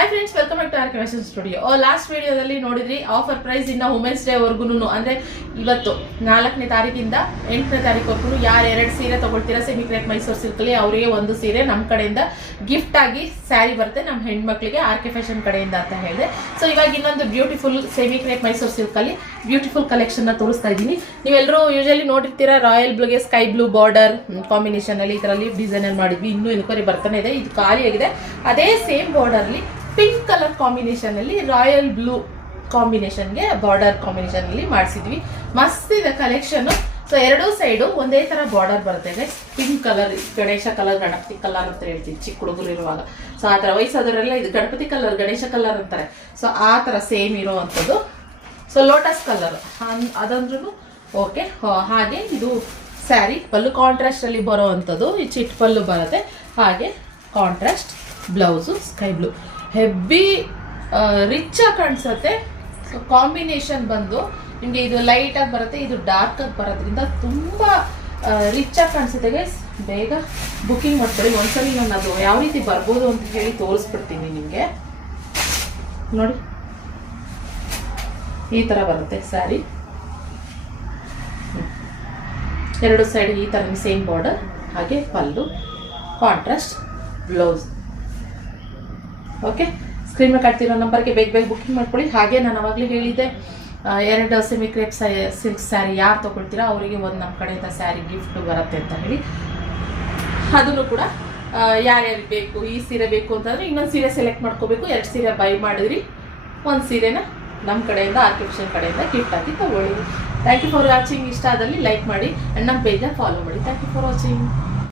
Hi friends, welcome back to R K fashion studio. Last ವಿಡಿಯೋದಲ್ಲಿ ನೋಡಿದ್ರಿ offer price ಇನ್ನು women's day ವರ್ಗು ಅಂದ್ರೆ ಇವತ್ತು 4ನೇ ತಾರೀಕಿಂದ 8ನೇ ತಾರೀಕುವರೆಗೂ ಯಾರು 2 ಸೀರೆ ತಗೊಳ್ತೀರಾ ಸೆಮಿ ಕ್ರೇಪ್ ಮೈಸೂರು ಸಿಲ್ಕಲ್ಲಿ ಅವರಿಗೆ ಒಂದು ಸೀರೆ ನಮ್ಮ ಕಡೆಯಿಂದ ಗಿಫ್ಟ್ ಆಗಿ ಸ್ಯಾರಿ ಬರುತ್ತೆ ನಮ್ಮ ಹೆಣ್ಮಕ್ಳಿಗೆ ಆರ್ ಕೆ ಫ್ಯಾಷನ್ ಕಡೆಯಿಂದ ಅಂತ ಹೇಳಿದೆ. ಸೊ ಇವಾಗ ಇನ್ನೊಂದು ಬ್ಯೂಟಿಫುಲ್ ಸೆಮಿ ಕ್ರೇಪ್ ಮೈಸೂರು ಸಿಲ್ಕಲ್ಲಿ ಬ್ಯೂಟಿಫುಲ್ ಕಲೆಕ್ಷನ್ ತೋರಿಸ್ತಾ ಇದ್ದೀನಿ. ನೀವೆಲ್ಲರೂ ಯೂಶಲಿ ನೋಡಿರ್ತೀರಾ ರಾಯಲ್ ಬ್ಲೂಗೆ ಸ್ಕೈ ಬ್ಲೂ ಬಾರ್ಡರ್ ಕಾಂಬಿನೇಷನ್ ಅಲ್ಲಿ ಇದರಲ್ಲಿ ಡಿಸೈನ್ ಮಾಡಿದ್ವಿ. ಇನ್ನೂ ಎನ್ಕ್ವೈರಿ ಬರ್ತಾನೆ ಇದೆ, ಇದು ಖಾಲಿಯಾಗಿದೆ. ಅದೇ ಸೇಮ್ ಬಾರ್ಡರ್ಲಿ ಪಿಂಕ್ ಕಲರ್ ಕಾಂಬಿನೇಷನ್ ಅಲ್ಲಿ ರಾಯಲ್ ಬ್ಲೂ ಕಾಂಬಿನೇಷನ್ಗೆ ಬಾರ್ಡರ್ ಕಾಂಬಿನೇಷನ್ ಅಲ್ಲಿ ಮಾಡಿಸಿದ್ವಿ. ಮಸ್ತ್ ಇದೆ ಕಲೆಕ್ಷನ್. ಸೊ ಎರಡೂ ಸೈಡು ಒಂದೇ ತರ ಬಾರ್ಡರ್ ಬರುತ್ತೆ. Pink colour Ganesha colour Ganapati colour ಅಂತ ಹೇಳ್ತೀವಿ ಚಿಕ್ಕ ಹುಡುಗರು ಇರುವಾಗ. ಸೊ ಆ ತರ ವಯಸ್ಸಾದವರೆಲ್ಲ ಇದು ಗಣಪತಿ ಕಲರ್ ಗಣೇಶ ಕಲರ್ ಅಂತಾರೆ. ಸೊ ಆ ತರ ಸೇಮ್ ಇರೋವಂಥದ್ದು. ಸೊ ಲೋಟಸ್ ಕಲರ್ ಅದಂದ್ರೂ ಓಕೆ. ಹಾಗೆ ಇದು ಸ್ಯಾರಿ ಪಲ್ಲು ಕಾಂಟ್ರಾಸ್ಟ್ ಅಲ್ಲಿ ಬರೋ ಅಂಥದ್ದು. ಈ ಚಿಟ್ ಪಲ್ಲು ಬರುತ್ತೆ. ಹಾಗೆ contrast blouse sky blue heavy rich ಆಗಿ ಕಾಣಿಸುತ್ತೆ. ಕಾಂಬಿನೇಷನ್ ಬಂದು ನಿಮಗೆ ಇದು ಲೈಟ್ ಆಗಿ ಬರುತ್ತೆ, ಇದು ಡಾರ್ಕ್ ಆಗಿ ಬರೋದ್ರಿಂದ ತುಂಬ ರಿಚ್ ಆಗಿ ಕಾಣಿಸುತ್ತೆ ಗೈಸ್. ಬೇಗ ಬುಕ್ಕಿಂಗ್ ಮಾಡ್ಕೊಳ್ಳಿ. ಒಂದ್ಸಲಿ ನಾನು ಅದು ಯಾವ ರೀತಿ ಬರ್ಬೋದು ಅಂತ ಹೇಳಿ ತೋರಿಸ್ಬಿಡ್ತೀನಿ ನಿಮಗೆ. ನೋಡಿ ಈ ಥರ ಬರುತ್ತೆ ಸ್ಯಾರಿ. ಎರಡು ಸೈಡ್ ಈ ಥರ ಸೇಮ್ ಬಾರ್ಡರ್. ಹಾಗೆ ಪಲ್ಲು ಕಾಂಟ್ರಾಸ್ಟ್ ಬ್ಲೌಸ್. ಓಕೆ, ಸ್ಕ್ರೀನ್ ಮೇಲೆ ಕಾಡ್ತಿರೋ ನಂಬರ್ಗೆ ಬೇಗ ಬುಕ್ಕಿಂಗ್ ಮಾಡ್ಕೊಳ್ಳಿ. ಹಾಗೆ ನಾನು ಅವಾಗಲೇ ಹೇಳಿದ್ದೆ 2 ಸೆಮಿ ಕ್ರೇಪ್ ಸಿಲ್ಕ್ ಸ್ಯಾರಿ ಯಾರು ತೊಗೊಳ್ತೀರಾ ಅವರಿಗೆ ಒಂದು ನಮ್ಮ ಕಡೆಯಿಂದ ಸ್ಯಾರಿ ಗಿಫ್ಟ್ ಬರುತ್ತೆ ಅಂತ ಹೇಳಿ. ಅದನ್ನು ಕೂಡ ಯಾರ್ಯಾರಿಗೆ ಬೇಕು ಈ ಸೀರೆ ಬೇಕು ಅಂತಂದರೆ ಇನ್ನೊಂದು ಸೀರೆ ಸೆಲೆಕ್ಟ್ ಮಾಡ್ಕೋಬೇಕು. 2 ಸೀರೆ ಬೈ ಮಾಡಿದ್ರಿ, ಒಂದು ಸೀರೆನ ನಮ್ಮ ಕಡೆಯಿಂದ ಆರ್ ಕೆ ಫ್ಯಾಷನ್ ಕಡೆಯಿಂದ ಗಿಫ್ಟ್ ಆಗಿ ತಗೊಳ್ಳಿ. Thank you for watching. ಇಷ್ಟ ಆದಲ್ಲಿ ಲೈಕ್ ಮಾಡಿ ಆ್ಯಂಡ್ ನಮ್ಮ ಪೇಜ್ನ ಫಾಲೋ ಮಾಡಿ. Thank you for watching.